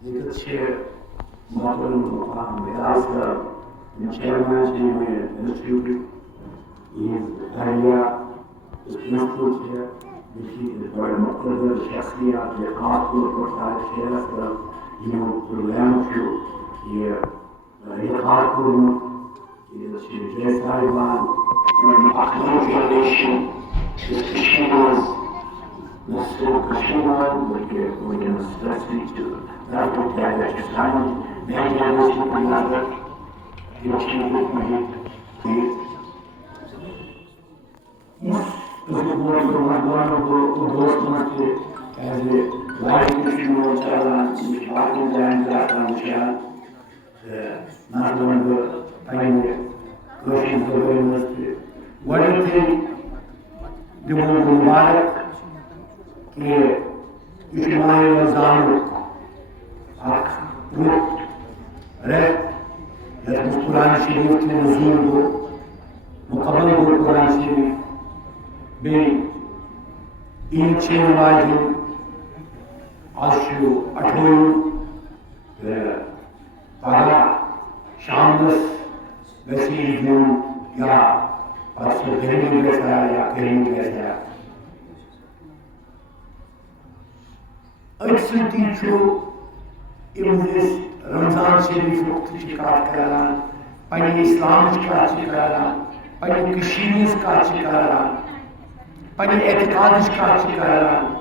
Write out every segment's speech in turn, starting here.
chair, Modern Medasa, the chairman, Institute, is Daria, is principal chair, which is very much the Shakespeare, the Arthur, the chair, program to here, the Arthur, is Jay Taiwan, the Acknowledged Nation, is Kashima's. Kashiman, we're going to stress each other. That would be that just time. Maybe I was looking at that. You achieve it, maybe. Because we want to one of those ones as a life Kashiman challenge, which I can learn that on the challenge. Not one of the time questions of the what do you think the one Mubarak? کہ اجتماع نظام رہت قرآن شریف کے نزول کو مکمل کو قرآن شریف بے N چین واجب آشو اٹھوئی پاگا شاملس وسیع جون یا پاس گرمی بیسا یا گرمی بیسا اکثرتی چھو امدس رمضان شریف وقت شکایت کران پنی اسلام شکایت کران پنی کشیریز شکایت کران پنی اعتقاد شکایت کران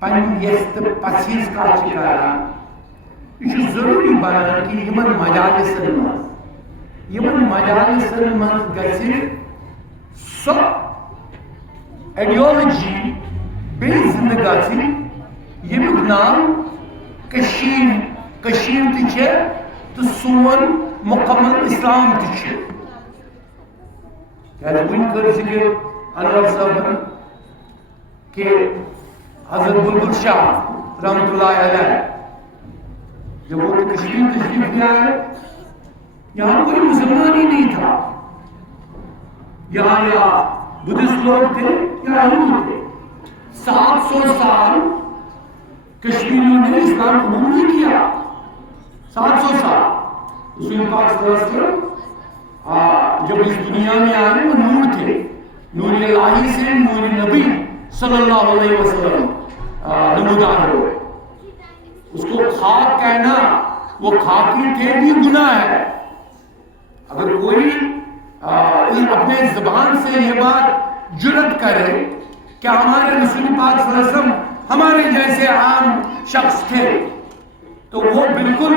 پنی یست پسیز شکایت کران یہ ضروری بنان کہ یمن مجالسن من گژھِ سو ایڈیولوجی بیٚیہِ زندٕ گژھٕنۍ یمیُک نام کشیر تہِ چھِ تہٕ سون مکمل اسلام تہِ چھُ کیٛازِ وٕنۍ کٔر ذکر انور صٲبن کہ حضرت بلبل شاہ رحمۃ اللہ علیہ جب وہ کشمیر تشریف لے آئے یہاں کوئی مسلمان ہی نہیں تھا یہاں یا بدھسٹ لوگ تھے یا ہندو تھے 700 سال کشمیریوں نے اسلام قبول نہیں کیا 700 سال رسول پاک صلی اللہ علیہ وسلم جب اس دنیا میں آئے وہ نور تھے نور الہی سے نور نبی صلی اللہ علیہ وسلم نمودار ہوئے اس کو خاک کہنا وہ خاکی تھے بھی گناہ ہے اگر کوئی اپنے زبان سے یہ بات جرت کرے کہ ہمارے رسول پاک صلی اللہ علیہ وسلم ہمارے جیسے عام شخص تھے تو وہ بالکل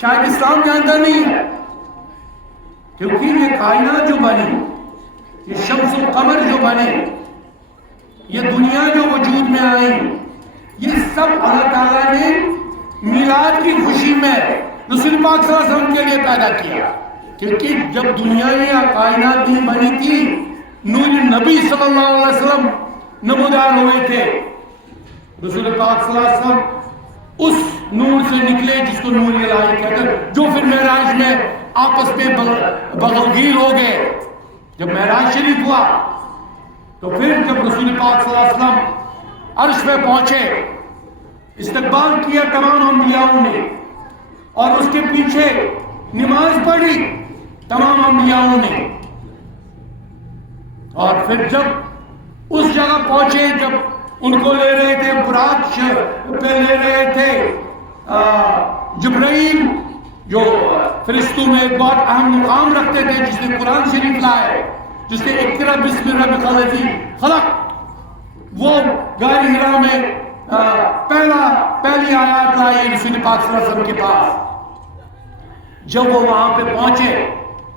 شاید اسلام جانتا نہیں ہے کیونکہ یہ کائنات جو بنی یہ شمس و قمر جو بنے یہ دنیا جو وجود میں آئی یہ سب اللہ تعالیٰ نے میلاد کی خوشی میں رسول پاک صلی اللہ علیہ وسلم کے لیے پیدا کیا کیونکہ جب دنیا یا کائنات نہیں بنی تھی نور نبی صلی اللہ علیہ وسلم نمودار ہوئے تھے رسول پاک صلی اللہ علیہ وسلم اس نور سے نکلے جس کو نور الہی کہتے ہیں جو پھر معراج میں آپس میں بغلگیر ہو گئے جب معراج شریف ہوا تو پھر جب رسول پاک صلی اللہ علیہ وسلم عرش میں پہنچے استقبال کیا تمام انبیاء نے اور اس کے پیچھے نماز پڑھی تمام انبیاء نے اور پھر جب اس جگہ پہنچے جب ان کو لے رہے تھے براق پہ لے رہے تھے جبرائیل جو فرشتوں میں ایک بہت اہم مقام رکھتے تھے جس نے قرآن شریف لائے جس نے اقرا بسم ربک الذی خلق وہ غار حرا میں پہلی آیات لائی رسول پاک صلی اللہ علیہ وسلم کے پاس جب وہ وہاں پہ پہنچے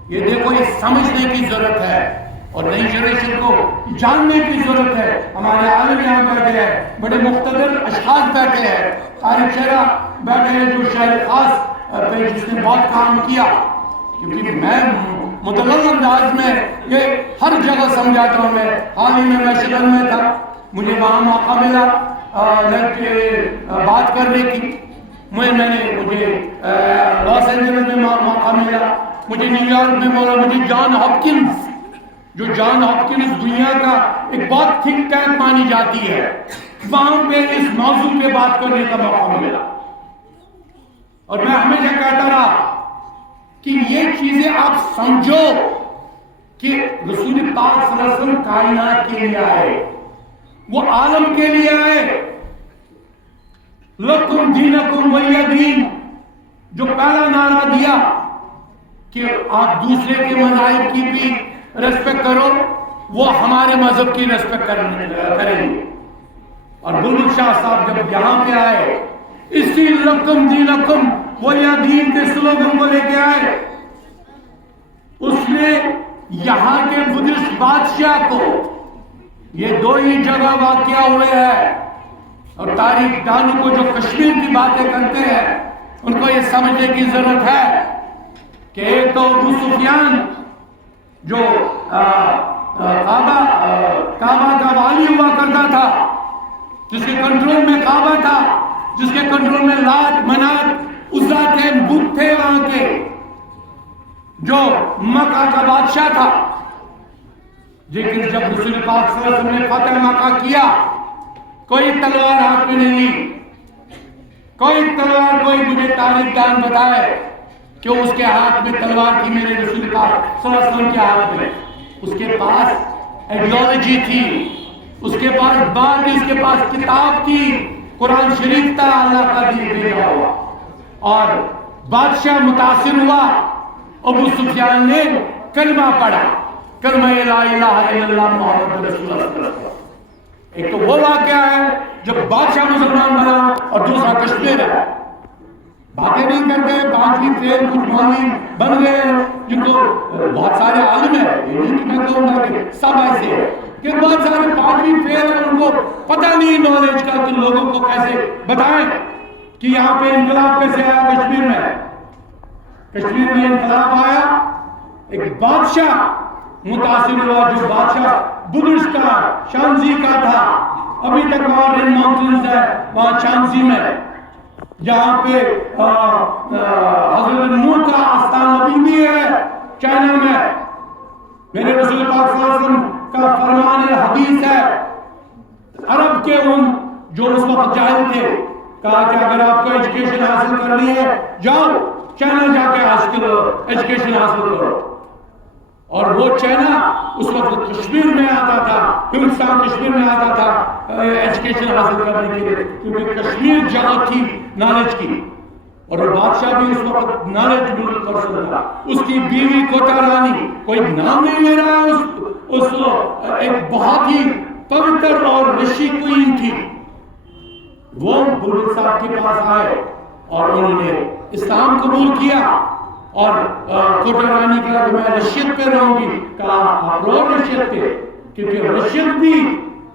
یہ دیکھو یہ سمجھنے کی ضرورت ہے اور نئی جنریشن کو جاننے کی ضرورت ہے ہمارے عالم یہاں بیٹھے ہیں بڑے مقتدر اشخاص بیٹھے ہیں طارق شہرا بیٹھے ہیں جو شہر خاص پہ جس نے بہت کام کیا کیونکہ میں مدلل انداز میں یہ ہر جگہ سمجھاتا ہوں میں حال ہی میں شکل میں تھا مجھے وہاں موقع ملا بات کرنے کی مجھے لاس اینجلس میں موقع ملا مجھے نیو یارک میں مولا مجھے جان ہاپکنس جو جان ہاپکنس دنیا کا ایک بہت تھنک ٹینک مانی جاتی ہے وہاں پہ اس موضوع پہ بات کرنے کا موقع ملا اور میں ہمیشہ کہتا رہا کہ یہ چیزیں آپ سمجھو کہ رسول پاک صلی اللہ علیہ وسلم کائنات کے لیے آئے، وہ عالم کے لیے آئے. لکم دینکم ولی دین، جو پہلا نعرہ دیا کہ آپ دوسرے کے مذاہب کی بھی ریسپیکٹ کرو، وہ ہمارے مذہب کی ریسپیکٹ کریں گے. اور بلبل شاہ صاحب جب یہاں پہ آئے، اسی لکم دینکم ولی دین کے سلوگن کو لے کے آئے، اس نے یہاں کے بدھسٹ بادشاہ کو، یہ دو ہی جگہ واقعہ ہوئے ہیں، اور تاریخ دانوں کو جو کشمیر کی باتیں کرتے ہیں ان کو یہ سمجھنے کی ضرورت ہے کہ ایک تو ابو سفیان جو کعبہ کا والی ہوا کرتا تھا، جس کے کنٹرول میں کعبہ تھا، جس کے کنٹرول میں لات منات عزا تھے، بت تھے وہاں کے، جو مکہ کا بادشاہ تھا. لیکن جب رسول پاک صلی اللہ علیہ وسلم نے فتح مکہ کیا، کوئی تلوار ہاتھ میں نہیں لی، کوئی تلوار، کوئی مجھے تاریخ دان بتائے کہ اس کے ہاتھ میں تلوار تھی میرے رسول پاک صلی اللہ علیہ وسلم کے ہاتھ میں. اس کے پاس ایڈیالوجی تھی، اس کے پاس بات تھی، اس کے پاس کتاب تھی، قرآن شریف تھا، اللہ کا دین بھیجا ہوا. اور بادشاہ متاثر ہوا، ابو سفیان نے کلمہ پڑھا، کلمہ لا الہ الا اللہ محمد رسول اللہ صلی اللہ علیہ وسلم. ایک تو وہ واقعہ ہے جب بادشاہ مسلمان بنا، اور دوسرا کشمیر ہے. باتیں نہیں کرتے، پانچویں فیل کچھ مولوی بن گئے جن کو بہت سارے عالم ہیں، یہ نہیں کہ میں کہوں گا کہ سب ایسے ہیں، کہ بہت سارے پانچویں فیل ہیں، ان کو پتہ نہیں نالج کا کہ لوگوں کو کیسے بتائیں کہ یہاں پہ انقلاب کیسے آیا کشمیر میں. کشمیر میں انقلاب آیا، ایک بادشاہ متاثر ہوا، جو بادشاہ بدھسٹ کا، شانزی کا تھا. ابھی تک وہاں رن ماؤنٹینز ہے، وہاں شانزی میں، جہاں پہ حضرت نوح کا آستان ابھی بھی ہے چائنا میں. میرے رسول پاک صلی اللہ علیہ وسلم کا فرمان حدیث ہے، عرب کے ان جو اس وقت جاہل تھے، کہا کہ اگر آپ کو ایجوکیشن حاصل کرنی ہے جاؤ چائنا جا کے ایجوکیشن حاصل کرو. اور وہ چائنا اس وقت کشمیر میں آتا تھا، ہندوستان کشمیر میں آتا تھا ایجوکیشن حاصل کرنے کے لیے، کیونکہ کشمیر جگہ تھی نالج کی. اور وہ بادشاہ بھی اس وقت نالج پرسن تھا. اس کی بیوی کوٹا رانی، کوئی نام نہیں لے رہا ہے، اس ایک بہت ہی پوتر اور رشی کوئین تھی. وہ بلبل صاحب کے پاس آئے اور انہوں نے اسلام قبول کیا. اور کوٹا رانی کہا کہ میں رشید پہ رہوں گی. کہا آپ رہو رشید پہ، کیونکہ رشید بھی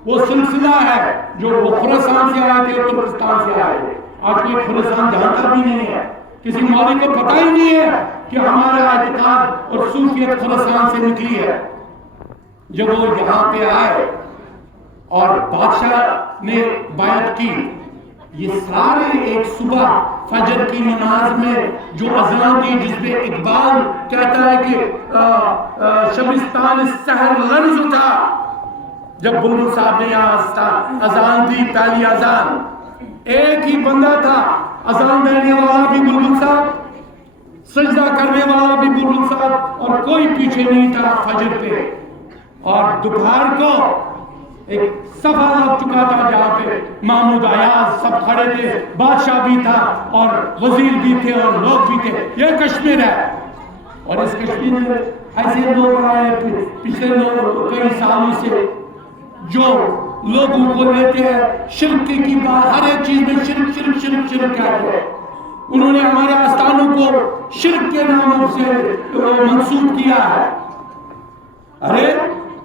وہ سلسلہ ہے جو وہ خراسان سے آئے تھے، ترکستان سے آئے تھے. آج کوئی خراسان جانتا بھی نہیں ہے، کسی مولوی کو پتہ ہی نہیں ہے کہ ہمارا اعتقاد اور صوفیت خراسان سے نکلی ہے. جب وہ یہاں پہ آئے اور بادشاہ نے بیعت کی، یہ سارے ایک صبح فجر کی نماز میں جو اذان دی، جس میں اقبال کہتا ہے کہ شبستان السحر لرز اٹھا، جب بلبل صاحب نے یہاں اذان دی، پہلی اذان، ایک ہی بندہ تھا، اذان دینے والا بھی بلبل صاحب، سجدہ کرنے والا بھی بلبل صاحب، اور کوئی پیچھے نہیں تھا فجر پہ. اور دوپہر کو ایک صفحہ لگ چکا تھا جہاں پہ محمود ایاز سب کھڑے تھے، بادشاہ بھی تھا اور وزیر بھی تھے اور لوگ بھی تھے. یہ کشمیر ہے، اور اس کشمیر میں ایسے لوگ آئے پچھلے کئی سالوں سے جو لوگوں کو لیتے ہیں شرک کی بات، ہر ایک چیز میں شرک شرک شرک شرک کہتے ہیں. انہوں نے ہمارے آستانوں کو شرک کے نام سے منسوب کیا ہے. ارے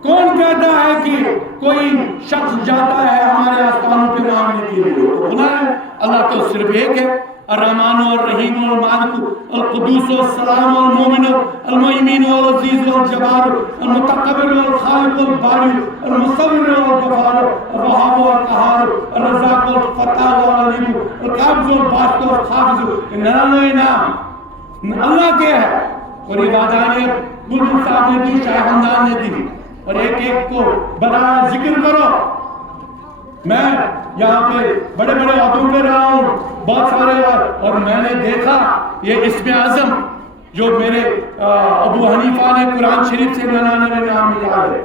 کون کہتا ہے کہ کوئی شخص جاتا ہے ہمارے آستانوں پہ مانگنے کے لیے؟ گناہ ہے. اللہ تو صرف ایک ہے، الرحمن والرحیم والمالک القدوس والسلام والمومن المؤمن والعزیز والجبار المتکبر والخالق والباری المصور والغفار الوهاب والقهار الرزاق والفتاح والعلیم القابض والباسط والقابض، نام اللہ کے ہے. اور یہ وعدہ بلبل صاحب نے دی، شاہ ہمدان نے دی. اور ایک ایک کو بڑا ذکر کرو. میں یہاں پہ بڑے بڑے عہدوں پہ رہا ہوں، بہت سارے، اور میں نے دیکھا یہ اسم اعظم جو میرے ابو حنیفہ نے قرآن شریف سے نانا نے نام نکالے،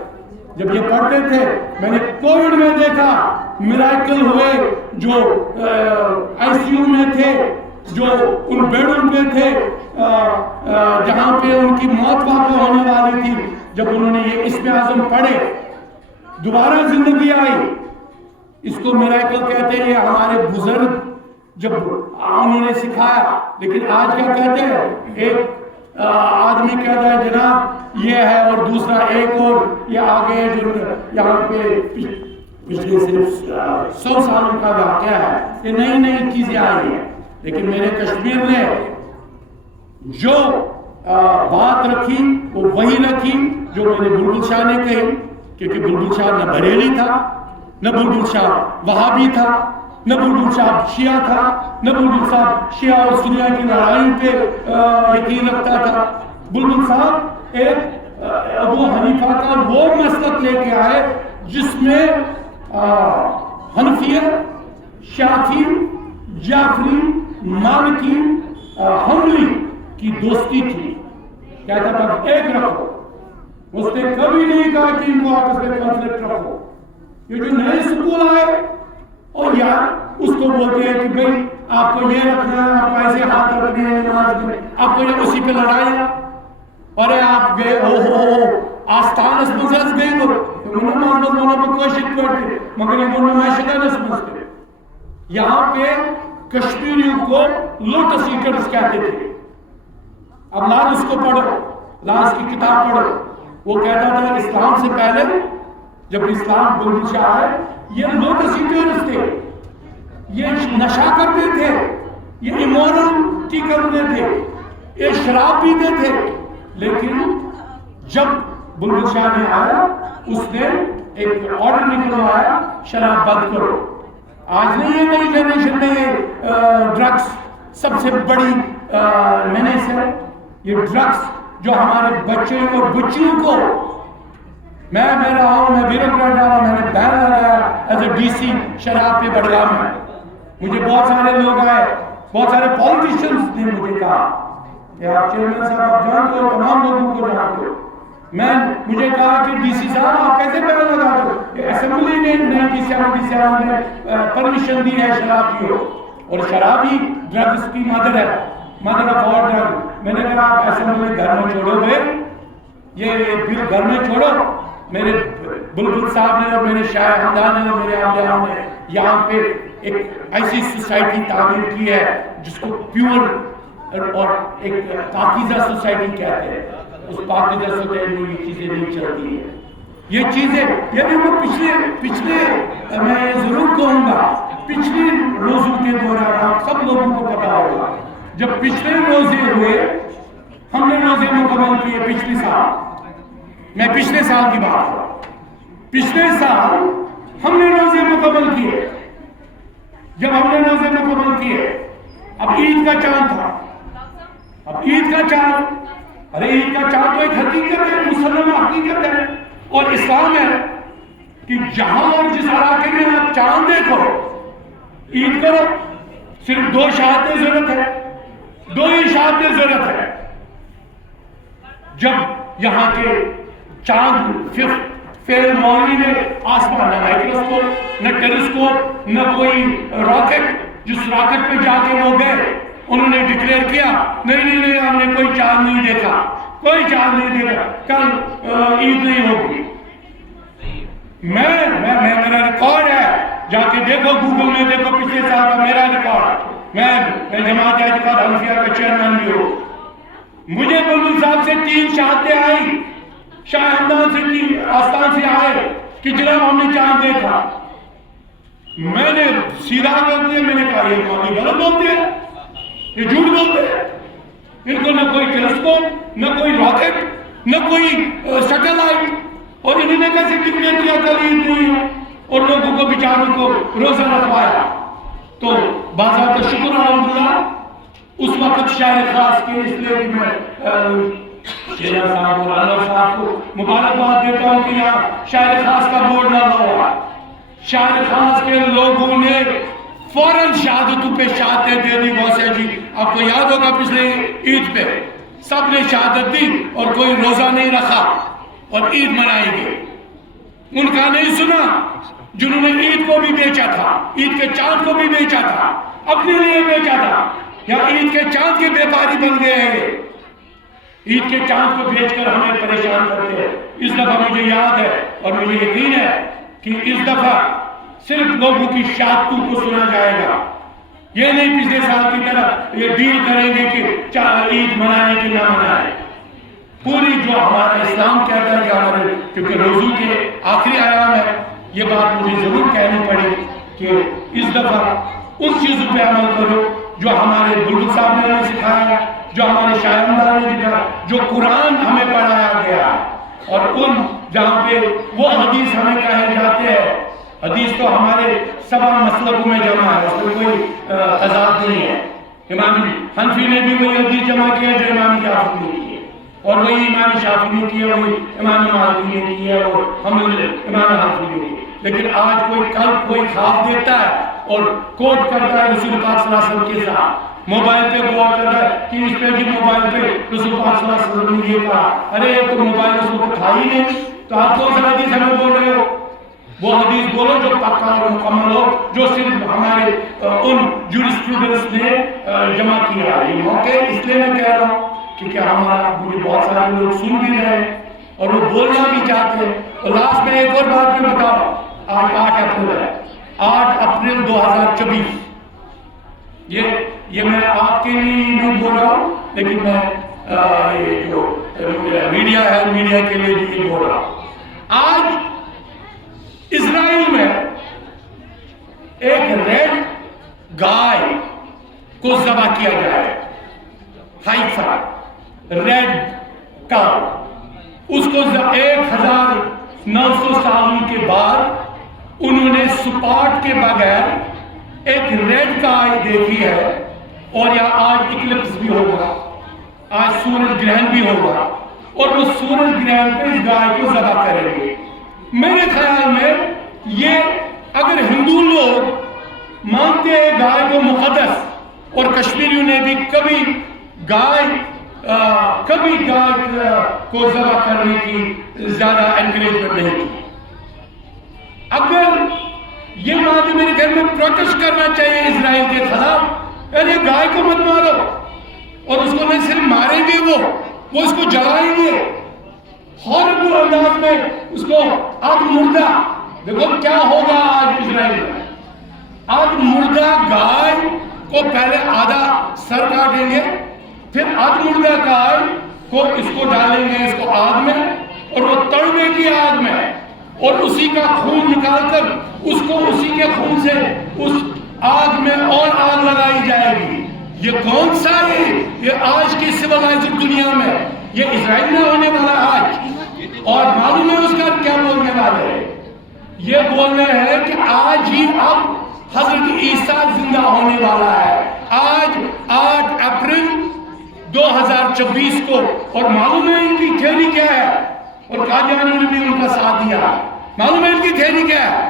جب یہ پڑھتے تھے میں نے کووڈ میں دیکھا میراکل ہوئے، جو آئی سی یو میں تھے، جو ان بیڈوں پہ تھے جہاں پہ ان کی موت واقع ہونے والی تھی، جب انہوں نے یہ اسم اعظم پڑھے دوبارہ زندگی آئی۔ اس کو میراکل کہتے ہیں، یہ ہمارے بزرگ جب انہوں نے سکھایا، لیکن آج کیا کہتے ہیں، ایک آدمی کہتا ہے جناب یہ ہے، اور دوسرا ایک اور یہ آگے جو یہاں پہ پچھلے صرف 100 سالوں کا واقعہ ہے، یہ نئی نئی چیزیں آئی ہیں، لیکن میرے کشمیر نے جو بات رکھی وہ وہی رکھی جو میرے بلبل شاہ نے کہی، کیونکہ بلبل شاہ نہ بریلی تھا، نہ بلبل شاہ وہابی تھا، نہ بلبل شاہ شیعہ تھا، نہ بلبل صاحب شیعہ اور سنیہ کی لڑائی پہ یقین رکھتا تھا۔ بلبل صاحب ایک ابو حنیفہ کا وہ مسلک لے کے آئے جس میں حنفیہ، شافعی، جعفری، مالکی، حنبلی کی دوستی تھی، کہتا تھا ایک رکھو۔ اس نے کبھی نہیں کہا کہ ان کو آپس میں کنفلکٹ رکھو۔ یہ جو نئے سکول آئے اور یار اس کو بولتے ہیں کہ بھئی آپ کو یہ رکھنا ہے، آپ کو ایسے ہاتھ رکھنے ہیں نماز میں، آپ کو یہ اسی پہ لڑائی ہے، اور آپ گئے ہو آستان اس مزرز گئے گو انہوں نے محمد مولا پر کوشش کرتے مگر یہ انہوں نے شکر اس مزرز یہاں پہ کشمیریوں کو لوٹس ایٹرز کہتے تھے۔ اب لارنس کو پڑھو، لارنس کی کتاب پڑھو، وہ کہتا تھا اسلام سے پہلے جب اسلام بلبل شاہ آئے یہ لوٹس ایٹرز تھے، یہ نشہ کرتے تھے، یہ امورلٹی کرتے تھے، یہ شراب پیتے تھے، لیکن جب بلبل شاہ نے آیا اس نے ایک آرڈر نکلوایا شراب بند کرو۔ آج نہیں ہے نئی جنریشن میں ڈرگس سب سے بڑی مینس ہے، یہ ڈرگس جو ہمارے بچے اور بچیوں کو، میں رہا ہوں، میں بیوروکریٹ رہا ہوں، میں نے بین لگایا ایز اے ڈی سی شراب پہ بڑگام میں، مجھے بہت سارے لوگ آئے، بہت سارے پالیٹیشنز نے مجھے کہا کہ آپ چیئرمین صاحب آپ جانتے ہو، تمام لوگوں کو جانتے ہو، مجھے کہا کہ ڈی سی صاحب آپ کیسے بین لگاتے ہو، کہ اسمبلی نے 1977 میں پرمیشن دی ہے شراب کی ہو، اور شراب ہی ڈرگس کی مدر ہے، مدر آف آل ڈرگ۔ میں نے کہا آپ اسمبلی گھر میں چھوڑو گے، یہ بل گھر میں چھوڑو۔ میرے بلبل صاحب نے اور میرے شاہ ہمدان نے اور میرے عالیہ نے یہاں پہ ایک ایسی سوسائٹی تعمیر کی ہے جس کو پیور اور ایک پاکیزہ سوسائٹی کہتے ہیں۔ اس پاکیزہ سوسائٹی میں یہ چیزیں نہیں چلتی ہیں، یہ چیزیں یعنی وہ پچھلے میں ضرور کہوں گا پچھلی روزوں کے دوران آپ سب لوگوں کو پتا ہوگا جب پچھلے روزے ہوئے ہم نے روزے مکمل کیے پچھلے سال، میں پچھلے سال کی بات ہوں، پچھلے سال ہم نے روزے مکمل کیے، جب ہم نے روزے مکمل کیے اب عید کا چاند تھا، اب عید کا چاند، ارے عید کا چاند تو ایک حقیقت ہے، مسلم حقیقت ہے اور اسلام ہے کہ جہاں اور جس علاقے میں آپ چاند دیکھو عید کرو، صرف 2 شہادتیں ضرورت ہے، 2 ہی شہادتیں ضرورت ہے۔ جب یہاں کے چاند فیل مولوی نے آسمان، نہ مائکروسکوپ، نہ ٹیلیسکوپ، نہ کوئی راکٹ، جس راکٹ پہ جا کے وہ گئے انہوں نے ڈکلیئر کیا نہیں ہم نے کوئی چاند نہیں دیکھا، کوئی چاند نہیں دیکھا، کل عید نہیں ہوگی۔ میرا ریکارڈ ہے، جا کے دیکھو گوگل میں دیکھو پچھلے سال کا میرا ریکارڈ، میں جماعت اعتقاد حنفیہ کا چیئرمین بھی ہوں، مجھے بلبل صاحب سے 3 شہادتیں آئی، شاہ ہمدان سے 3 آستان سے آئے کہ جناب ہم نے چاند دیکھا۔ میں نے سیدھا کر دیا، میں نے کہا یہ مولوی غلط بولتے ہیں، یہ جھوٹ بولتے ہیں، ان کو نہ کوئی ٹیلیسکوپ، نہ کوئی راکٹ، نہ کوئی سیٹلائٹ، اور انہوں نے کیسے ڈکلیئر کیا کل عید نہیں ہے اور لوگوں کو بیچاروں کو روزہ رکھوایا۔ تو باضابطہ شکر الحمدللہ اس وقت شاعر خاص کے اس لیے کہ میں شیرہ صاحب اور انور صاحب کو مبارکباد دیتا ہوں کہ یہاں شاعر خاص کا بورڈ لگا ہوا ہے، شاہد خاص کے لوگوں نے فوراً شہادتوں پہ شہادتیں دے دی. غوث جی آپ کو یاد ہوگا پچھلے عید پہ سب نے شہادت دی اور کوئی روزہ نہیں رکھا اور عید منائی گئی. ان کا نہیں سنا جنہوں نے عید کو بھی بیچا تھا, عید کے چاند کو بھی بیچا تھا, اپنے لیے بیچا تھا, یا عید کے چاند کے بیپاری بن گئے ہیں. عید کے چاند کو بیچ کر ہمیں پریشان کرتے ہیں. اس دفعہ مجھے یاد ہے اور مجھے یقین ہے کہ اس دفعہ صرف لوگوں کی شہادتوں کو سنا جائے گا. یہ نہیں پچھلے سال کی طرح یہ ڈیل کریں گے کہ عید منائیں کہ نہ منائیں. پوری جو ہمارا اسلام کہتا ہے کہ ہمارے کیونکہ روزوں کے آخری ایام ہے, یہ بات مجھے ضرور کہنی پڑی کہ اس دفعہ ان چیزوں پہ عمل کرو جو ہمارے بزرگ صاحب نے ہمیں سکھایا, جو ہمارے شاعران نے دکھایا, جو قرآن ہمیں پڑھایا گیا, اور ان جہاں پہ وہ حدیث ہمیں کہے جاتے ہیں. حدیث تو ہمارے سبا مسلکوں میں جمع ہے, اس میں کوئی تضاد نہیں ہے. امام حنفی نے بھی وہی حدیث جمع کیا جو امام جعفری نے کی ہے, اور وہی امام شافعی نے کی ہے, وہی امام مالکی نے کی ہے, اور ہم امام حنفی نے کی ہے. لیکن آج کوئی خواب دیتا ہے اور کوٹ کرتا ہے رسول پاک صلی اللہ علیہ وسلم کے ساتھ, موبائل پہ غور کرتا ہے کہ اس پہ بھی موبائل پہ رسول پاک صلی اللہ علیہ وسلم نے یہ کہا. ارے تو موبائل رسول کو تھا ہی نہیں, تو آپ کون سا حدیث ہمیں بول رہے ہو؟ وہ حدیث بولو جو پکا اور مکمل ہو, جو صرف ہمارے ان جورسپروڈنس نے جمع کیا. یہ موقع اس لیے میں کہہ رہا ہوں کیونکہ ہمارا مجھے بہت سارے لوگ سن بھی رہے ہیں اور وہ بولنا بھی چاہتے ہیں. اور لاسٹ میں ایک اور بات میں بتاؤں, آج 8 اپریل ہے, 8 اپریل 2024. یہ میں آپ کے لیے نہیں بول رہا ہوں, لیکن میں یہ جو میڈیا ہے میڈیا کے لیے بھی بول رہا ہوں. آج اسرائیل میں ایک ریڈ گائے کو ذبح کیا گیا ہے. ہائفا ریڈ کاؤ, اس کو 1900 سالوں کے بعد انہوں نے سپاٹ کے بغیر ایک ریڈ گائے دیکھی ہے. اور یہاں آج اکلپس بھی ہوگا, آج سورج گرہن بھی ہوگا, اور وہ سورج گرہن پہ اس گائے کو ذبح کریں گے. میرے خیال میں یہ اگر ہندو لوگ مانتے ہیں گائے کو مقدس, اور کشمیریوں نے بھی کبھی گائے کو ذبح کرنے کی زیادہ انکریجمنٹ نہیں کی. اگر یہ مانتے, میرے گھر میں پروٹیسٹ کرنا چاہیے اسرائیل کے خلاف. ارے گائے کو مت مارو, اور اس کو نہیں صرف ماریں گے, وہ اس کو جلائیں گے ہاربل انداز میں, اس کو آج مردہ. دیکھو کیا ہوگا آج اسرائیل میں. آج مردہ گائے کو پہلے آدھا سر کاٹیں گے, پھر آج مردہ گائے کو اس کو ڈالیں گے اس کو آگ میں, اور وہ تڑنے کی آگ میں, اور اسی کا خون نکال کر اس کو اسی کے خون سے اس آگ میں اور آگ لگائی جائے گی. یہ کون سا ہے یہ آج کی سیولائزڈ دنیا میں, یہ اسرائیل میں ہونے والا آج. اور معلوم ہے اس کا کیا بولنے والے ہیں, یہ بول رہے ہیں کہ آج ہی اب حضرت عیسیٰ زندہ ہونے والا ہے. آج 8 اپریل 2024 کو, اور معلوم ہے ان کی تھیوری کیا ہے, اور قادیانیوں نے بھی ان کا ساتھ دیا. معلوم ہے ان کی تھیوری کیا ہے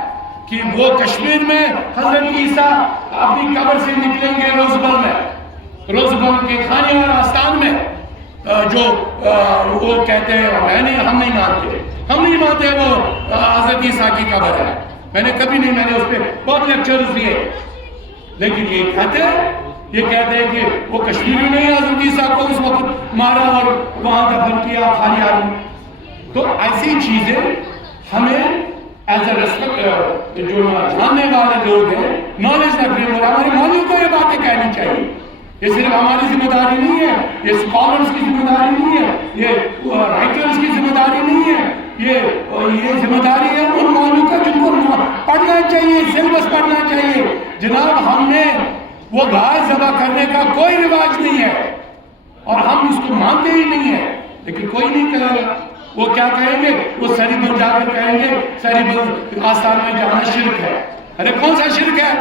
کہ وہ کشمیر میں حضرت عیسیٰ اپنی قبر سے نکلیں گے روزبل میں, روزبل کے خانے اور آستان میں, جو وہ کہتے ہیں ہم نہیں مانتے وہ حضرت عیسیٰ کی قبر ہے. میں نے کبھی نہیں, میں نے اس پہ بہت لیکچرز دیے, لیکن یہ کہتے ہیں کہ وہ کشمیری نہیں حضرت عیسیٰ کو اس وقت مارا اور وہاں دفن کیا خانیار میں. تو ایسی چیزیں ہمیں ایز اے ریسپیکٹ جو جاننے والے لوگ ہیں, نالج رکھنے والے, ہمارے مولوی کو یہ باتیں کہنی چاہیے. یہ صرف ہماری ذمہ داری نہیں ہے, یہ اسکالرز کی ذمہ داری نہیں ہے, یہ رائٹرز کی ذمہ داری نہیں ہے, یہ ذمہ داری ہے ان مولویوں کا جن کو پڑھنا چاہیے, سلیبس پڑھنا چاہیے. جناب ہم نے وہ گائے ذبح کرنے کا کوئی رواج نہیں ہے, اور ہم اس کو مانتے ہی نہیں ہیں, لیکن کوئی نہیں کہے گا. وہ کیا کہیں گے, وہ سری بل جا کر کہیں گے سری بل آستان میں جانا شرک ہے. ارے کون سا شرک ہے؟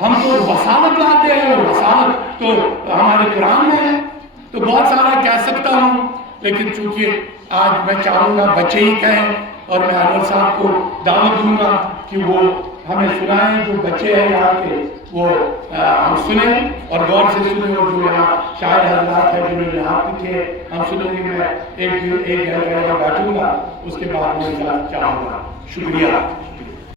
ہم تو وسالت لاتے ہیں, اور وسالت تو ہمارے قرآن میں ہے. تو بہت سارا کہہ سکتا ہوں, لیکن چونکہ آج میں چاہوں گا بچے ہی کہیں اور میں انور صاحب کو دعوت دوں گا کہ وہ ہمیں سنائیں، جو بچے ہیں یہاں کے وہ ہم سنیں اور غور سے سنیں، اور جو یہاں شاعر حضرات ہیں جنہوں نے ہاتھ لکھے ہم سنیں گے۔ میں ایک گھنٹہ بیٹھوں گا، اس کے بعد میں اجازت چاہوں گا۔ شکریہ۔